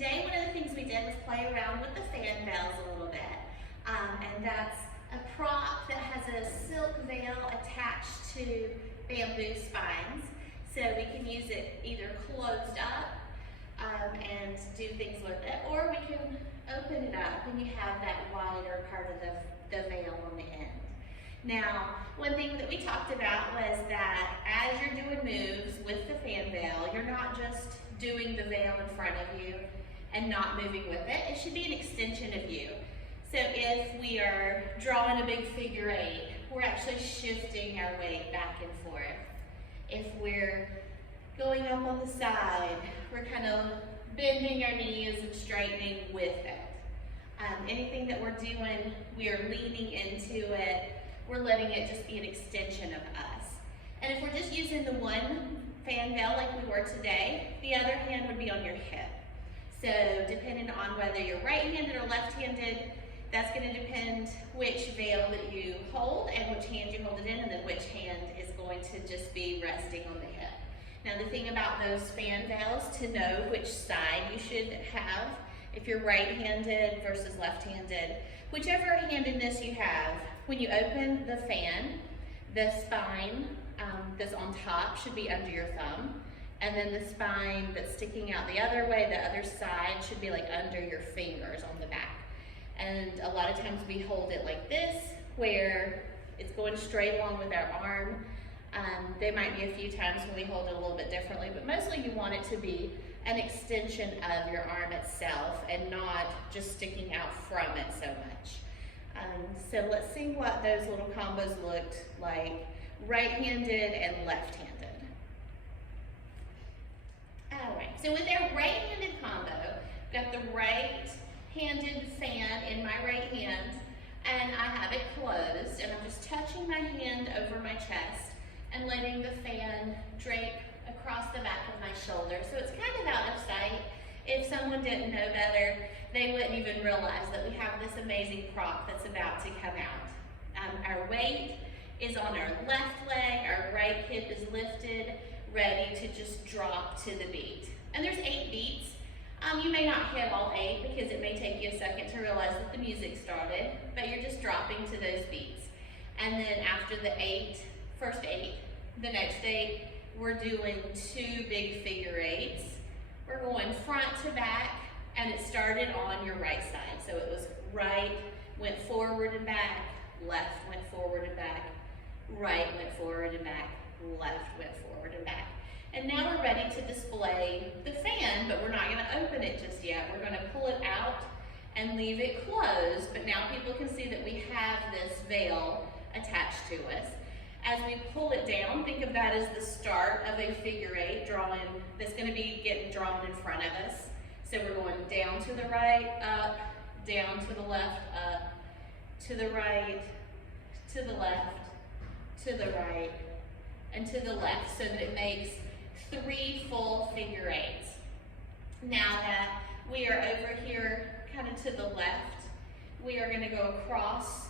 today one of the things we did was play around with the fan veils a little bit. And that's a prop that has a silk veil attached to bamboo spines. So we can use it either closed up and do things with it, or we can open it up and you have that wider part of the veil on the end. Now, one thing that we talked about was that as you're doing moves with the fan veil, you're not just doing the veil in front of you and not moving with it. It should be an extension of you. So if we are drawing a big figure eight, we're actually shifting our weight back and forth. If we're going up on the side, we're kind of bending our knees and straightening with it. Anything that we're doing, we are leaning into it. We're letting it just be an extension of us. And if we're just using the one fan veil like we were today, the other hand would be on your hip. So depending on whether you're right-handed or left-handed, that's going to depend which veil that you hold and which hand you hold it in, and then which hand is going to just be resting on the hip. Now the thing about those fan veils, to know which side you should have, if you're right-handed versus left-handed, whichever handedness you have, when you open the fan, the spine that's on top should be under your thumb, and then the spine that's sticking out the other way, the other side, should be like under your fingers on the back. And a lot of times we hold it like this, where it's going straight along with our arm. There might be a few times when we hold it a little bit differently, but mostly you want it to be an extension of your arm itself and not just sticking out from it so much. So let's see what those little combos looked like, right-handed and left-handed. All right, so with our right-handed combo, we've got the right-handed fan in my right hand, and I have it closed, and I'm just touching my hand over my chest and letting the fan drape across the back of my shoulder. So it's kind of out of sight. If someone didn't know better, they wouldn't even realize that we have this amazing prop that's about to come out. Our weight is on our left leg, our right hip is lifted, ready to just drop to the beat. And there's 8 beats. You may not hit all 8 because it may take you a second to realize that the music started, but you're just dropping to those beats. And then after the first 8, the next 8, we're doing 2 big figure eights. We're going front to back, and it started on your right side. So it was right, went forward and back, left, went forward and back, right, went forward and back, left, went forward and back. And now we're ready to display the fan, but we're not going to open it just yet. We're going to pull it out and leave it closed, but now people can see that we have this veil attached to us. As we pull it down, think of that as the start of a figure eight drawing that's going to be getting drawn in front of us. So we're going down to the right, up, down to the left, up, to the right, to the left, to the right, and to the left, so that it makes 3 full figure eights. Now that we are over here kind of to the left, we are going to go across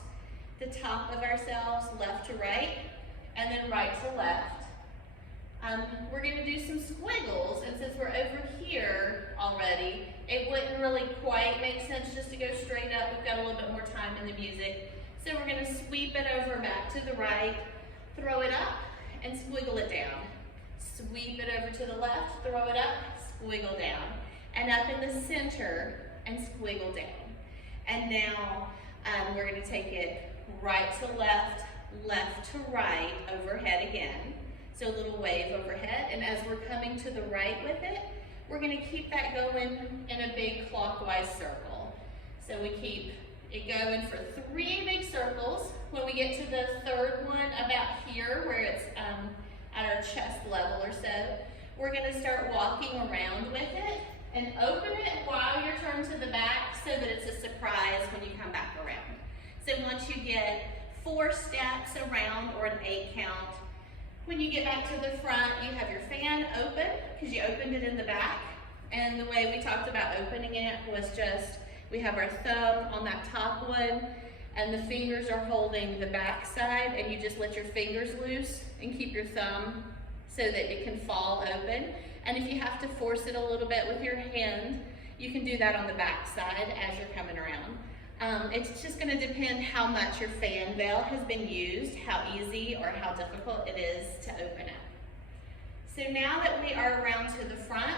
the top of ourselves, left to right, and then right to left. We're going to do some squiggles, and since we're over here already, it wouldn't really quite make sense just to go straight up. We've got a little bit more time in the music. So we're going to sweep it over back to the right, throw it up, and squiggle it down. Sweep it over to the left, throw it up, squiggle down. And up in the center, and squiggle down. And now we're going to take it right to left, left to right, overhead again. So a little wave overhead, and as we're coming to the right with it, we're going to keep that going in a big clockwise circle. So we keep it going for 3 big circles. When we get to the 3rd one, about here, where it's at our chest level or so, we're going to start walking around with it and open it while you're turned to the back so that it's a surprise when you come back around. So once you get 4 steps around, or an 8 count, when you get back to the front, you have your fan open because you opened it in the back. And the way we talked about opening it was just, we have our thumb on that top one, and the fingers are holding the back side, and you just let your fingers loose and keep your thumb so that it can fall open. And if you have to force it a little bit with your hand, You can do that on the back side as you're coming around. It's just going to depend how much your fan veil has been used, how easy or how difficult it is to open up. So now that we are around to the front,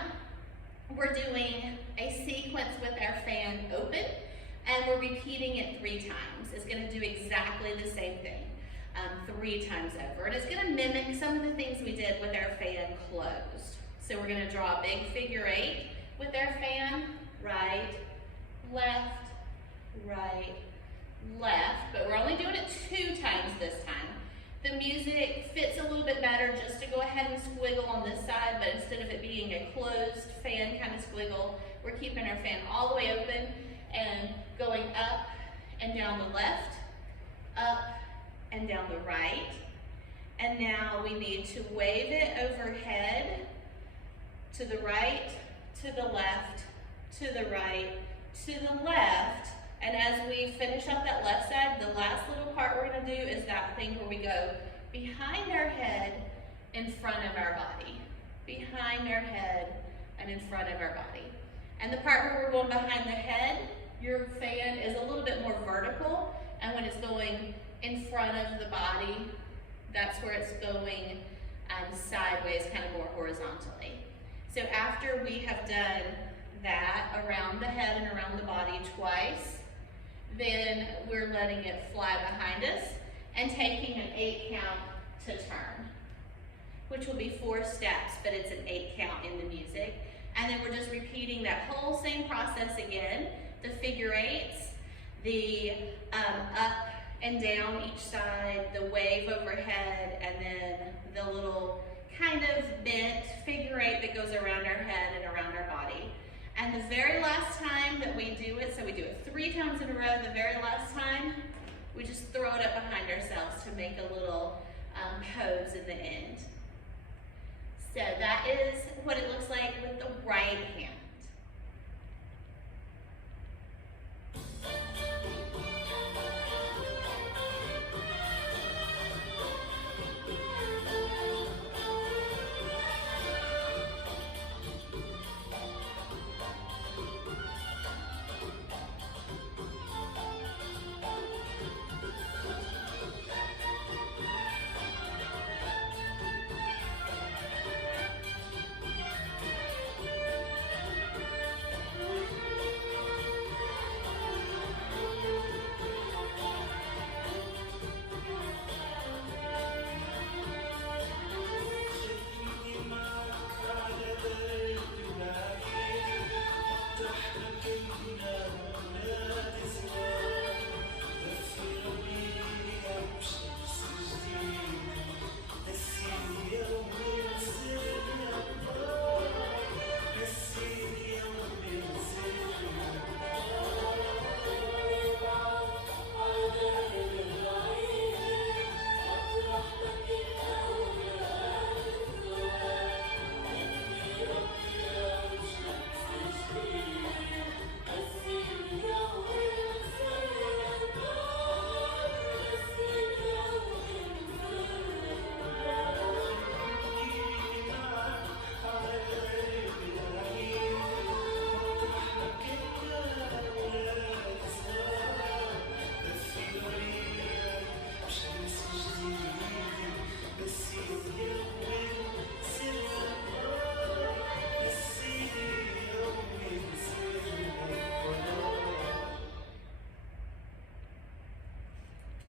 we're doing a sequence with our fan open, and we're repeating it 3 times. It's going to do exactly the same thing 3 times over, and it's going to mimic some of the things we did with our fan closed. So we're going to draw a big figure 8 with our fan, right, left, right, left, but we're only doing it 2 times this time. The music fits a little bit better just to go ahead and squiggle on this side, but instead of it being a closed fan kind of squiggle, we're keeping our fan all the way open and going up and down the left, up and down the right. And now we need to wave it overhead, to the right, to the left, to the right, to the left. And as we finish up that left side, the last little part we're going to do is that thing where we go behind our head, in front of our body. Behind our head and in front of our body. And the part where we're going behind the head, your fan is a little bit more vertical, and when it's going in front of the body, that's where it's going sideways, kind of more horizontally. So after we have done that around the head and around the body twice, then we're letting it fly behind us and taking an 8 count to turn, which will be 4 steps, but it's an 8 count in the music. And then we're just repeating that whole same process again, the figure 8s, the up and down each side, the wave overhead, and then the little kind of bent figure 8 that goes around our head and around our body. And the very last time that we do it, so we do it 3 times in a row, the very last time, we just throw it up behind ourselves to make a little pose in the end. So that is what it looks like with the right hand.